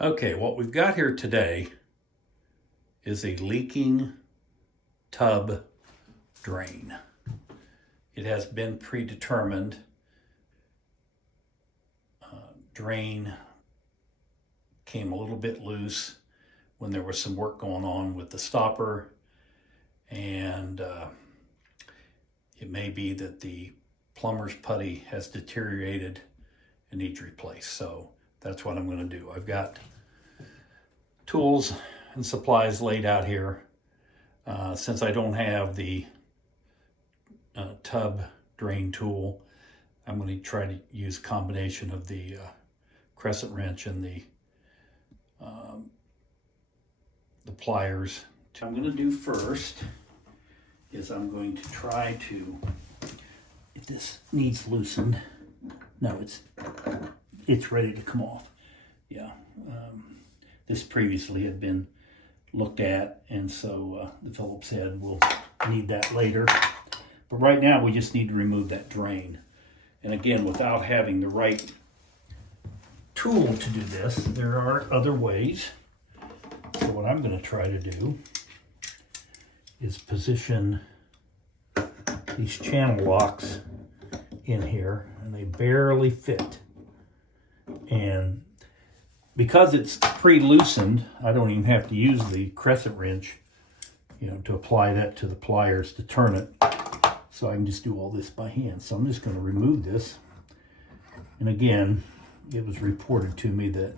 Okay, what we've got here today is a leaking tub drain. It has been predetermined. Drain came a little bit loose when there was some work going on with the stopper, and it may be that the plumber's putty has deteriorated and needs replaced. So that's what I'm going to do. I've got tools and supplies laid out here. Since I don't have the tub drain tool, I'm going to try to use a combination of the crescent wrench and the pliers. What I'm going to do first is I'm going to try to, if this needs loosened, no, it's ready to come off. Yeah, this previously had been looked at, and so the Phillips head will need that later. But right now we just need to remove that drain. And again, without having the right tool to do this, there are other ways. So what I'm going to try to do is position these channel locks in here, and they barely fit. And because it's pre-loosened, I don't even have to use the crescent wrench, to apply that to the pliers to turn it. So I can just do all this by hand. So I'm just going to remove this. And again, it was reported to me that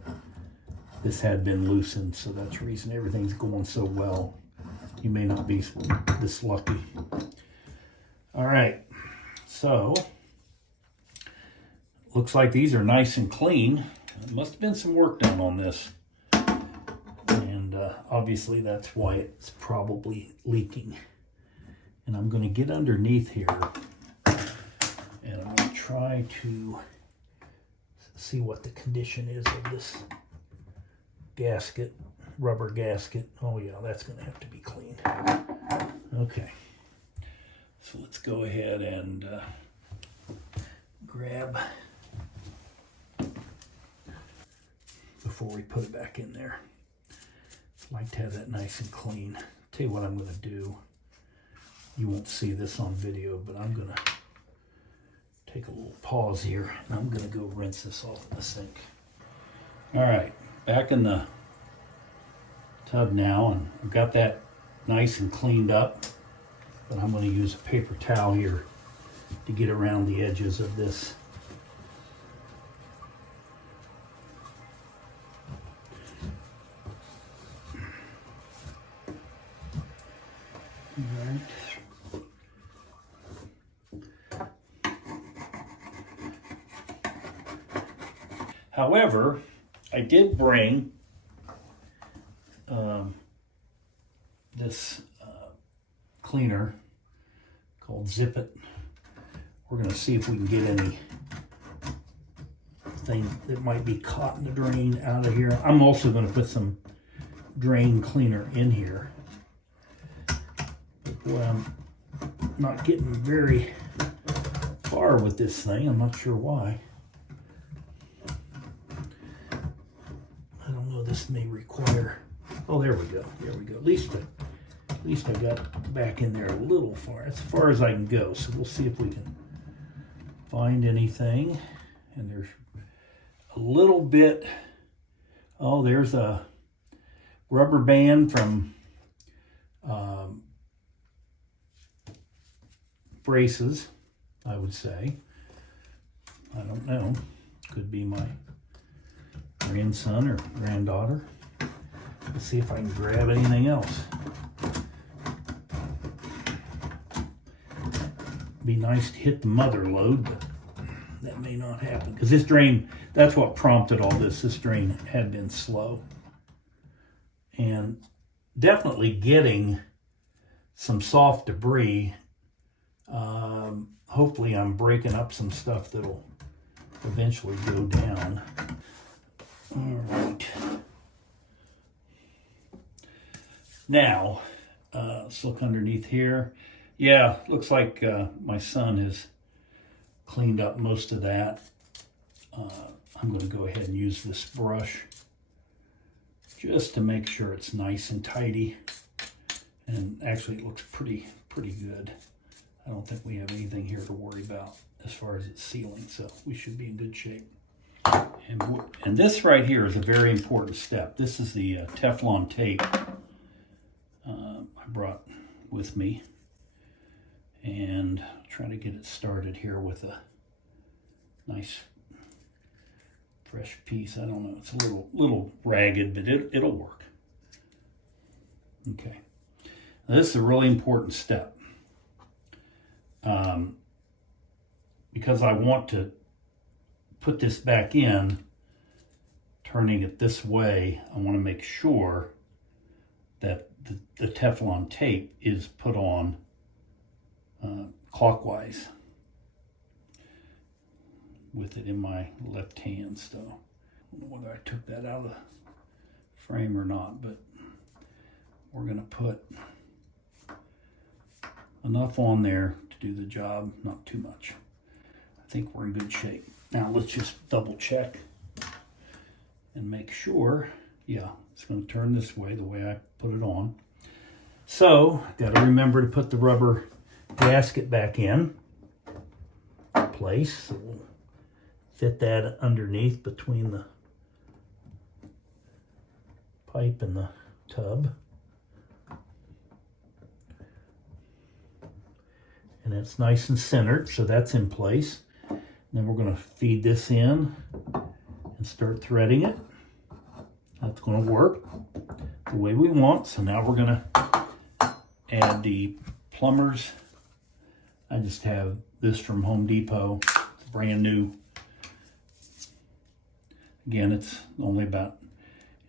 this had been loosened, so that's the reason everything's going so well. You may not be this lucky. All right, so looks like these are nice and clean. There must have been some work done on this. And obviously that's why it's probably leaking. And I'm going to get underneath here, and I'm going to try to see what the condition is of this gasket, rubber gasket. Oh yeah, that's going to have to be cleaned. Okay, so let's go ahead and grab before we put it back in there. I like to have that nice and clean. Tell you what I'm going to do. You won't see this on video, but I'm going to take a little pause here, and I'm going to go rinse this off in the sink. All right, back in the tub now, and I've got that nice and cleaned up, but I'm going to use a paper towel here to get around the edges of this. All right. However, I did bring this cleaner called Zip It. We're going to see if we can get anything that might be caught in the drain out of here. I'm also going to put some drain cleaner in here. But boy, I'm not getting very far with this thing. I'm not sure why. This may require, oh, there we go. At least I got back in there a little far, as far as I can go. So we'll see if we can find anything. And there's a little bit, oh, there's a rubber band from braces, I would say. I don't know. Could be my grandson or granddaughter. Let's see if I can grab anything else. Be nice to hit the mother load, but that may not happen because this drain, that's what prompted all this. This drain had been slow, and definitely getting some soft debris. Hopefully I'm breaking up some stuff that'll eventually go down. All right. Now, let's look underneath here. Yeah, looks like my son has cleaned up most of that. I'm going to go ahead and use this brush just to make sure it's nice and tidy. And actually it looks pretty good. I don't think we have anything here to worry about as far as its sealing, so we should be in good shape. And this right here is a very important step. This is the Teflon tape I brought with me. And I'll try to get it started here with a nice fresh piece. I don't know, it's a little ragged, but it'll work. Okay, now, this is a really important step. Because I want to put this back in, turning it this way, I want to make sure that the Teflon tape is put on clockwise with it in my left hand. So I don't know whether I took that out of the frame or not, but we're going to put enough on there to do the job, not too much. I think we're in good shape. Now let's just double check and make sure. Yeah, it's going to turn this way, the way I put it on. So, got to remember to put the rubber gasket back in place. So we'll fit that underneath between the pipe and the tub. And it's nice and centered, so that's in place. And then we're going to feed this in and start threading it. That's going to work the way we want. So now we're going to add the plumbers. I just have this from Home Depot. It's brand new. Again, it's only about,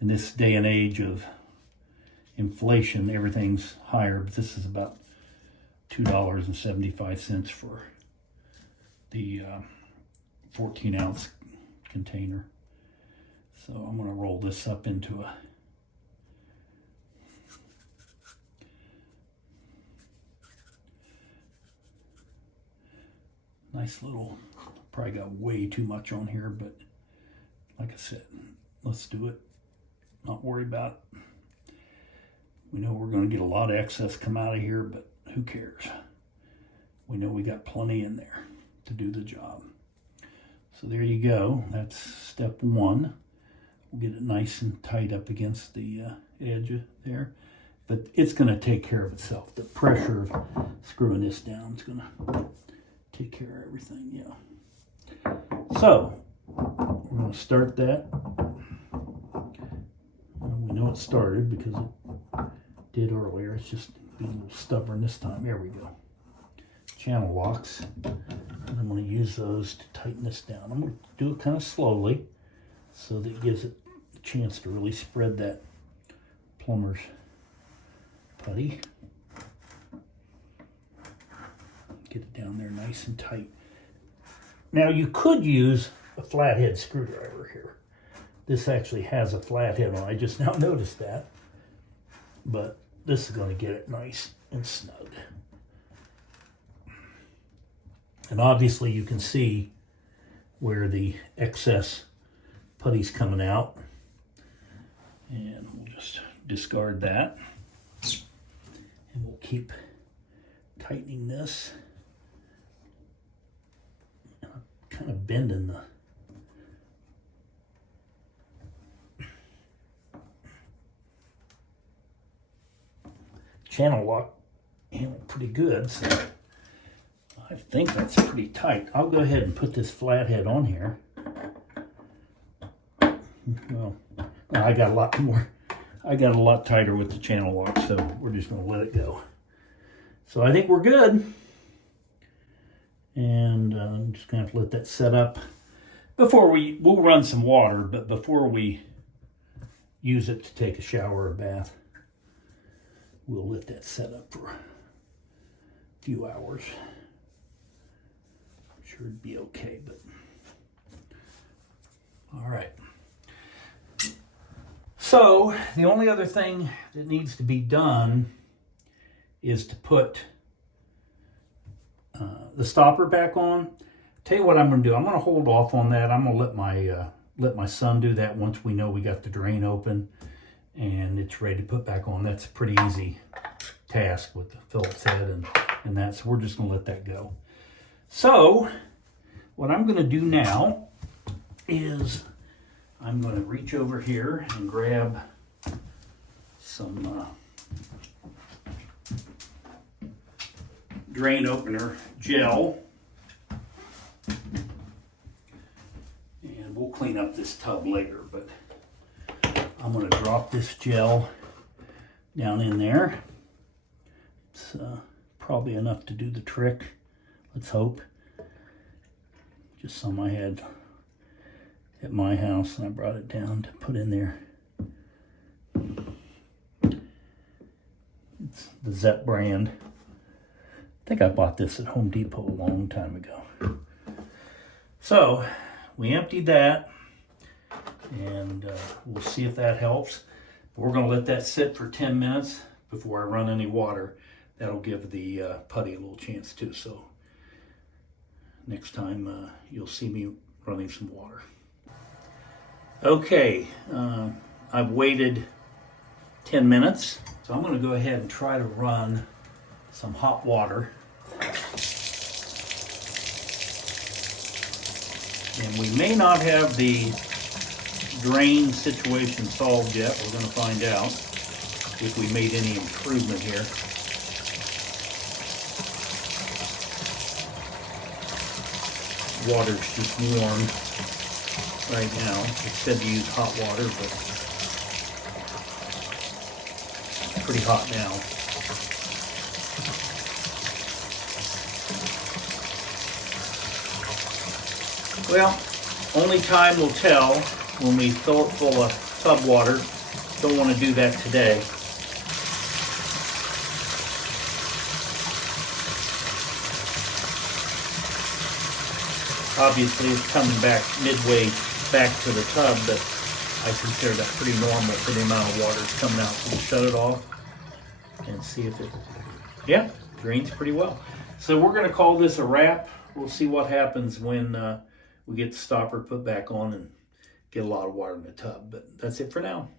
in this day and age of inflation, everything's higher, but this is about $2.75 for the 14-ounce container. So I'm going to roll this up into a nice little, probably got way too much on here, but like I said, let's do it. Not worry about it. We know we're going to get a lot of excess come out of here, but who cares? We know we got plenty in there to do the job. So there you go. That's step one. We'll get it nice and tight up against the edge there. But it's going to take care of itself. The pressure of screwing this down is going to take care of everything. Yeah. So we're going to start that. Well, we know it started because it did earlier. It's just being a little stubborn this time. There we go. Channel locks. And I'm going to use those to tighten this down. I'm going to do it kind of slowly so that it gives it a chance to really spread that plumber's putty. Get it down there nice and tight. Now you could use a flathead screwdriver here. This actually has a flathead on. I just now noticed that. But this is going to get it nice and snug. And obviously you can see where the excess putty's coming out. And we'll just discard that. And we'll keep tightening this. And I'm kind of bending the channel lock handle pretty good. So I think that's pretty tight. I'll go ahead and put this flathead on here. Well, I got a lot more. I got a lot tighter with the channel lock, so we're just going to let it go. So I think we're good. And I'm just going to have to let that set up. We'll run some water, but before we use it to take a shower or bath, we'll let that set up for a few hours. I'm sure it'd be okay, but all right. So the only other thing that needs to be done is to put the stopper back on. Tell you what I'm going to do. I'm going to hold off on that. I'm going to let my son do that once we know we got the drain open, and it's ready to put back on. That's a pretty easy task with the Phillips head and that, so we're just gonna let that go. So what I'm gonna do now is I'm gonna reach over here and grab some drain opener gel, and we'll clean up this tub later, but I'm going to drop this gel down in there. It's probably enough to do the trick, let's hope. Just some I had at my house and I brought it down to put in there. It's the Zep brand. I think I bought this at Home Depot a long time ago. So we emptied that, and we'll see if that helps. We're going to let that sit for 10 minutes before I run any water. That'll give the putty a little chance too. So next time you'll see me running some water. Okay, I've waited 10 minutes. So I'm going to go ahead and try to run some hot water. And we may not have the drain situation solved yet. We're going to find out if we made any improvement here. Water's just warm right now. It said to use hot water, but it's pretty hot now. Well, only time will tell when we fill it full of tub water. Don't want to do that today. Obviously, it's coming back midway back to the tub, but I consider that pretty normal for the amount of water that's coming out. So we'll shut it off and see if it, yeah, drains pretty well. So we're going to call this a wrap. We'll see what happens when we get the stopper put back on and get a lot of water in the tub. But that's it for now.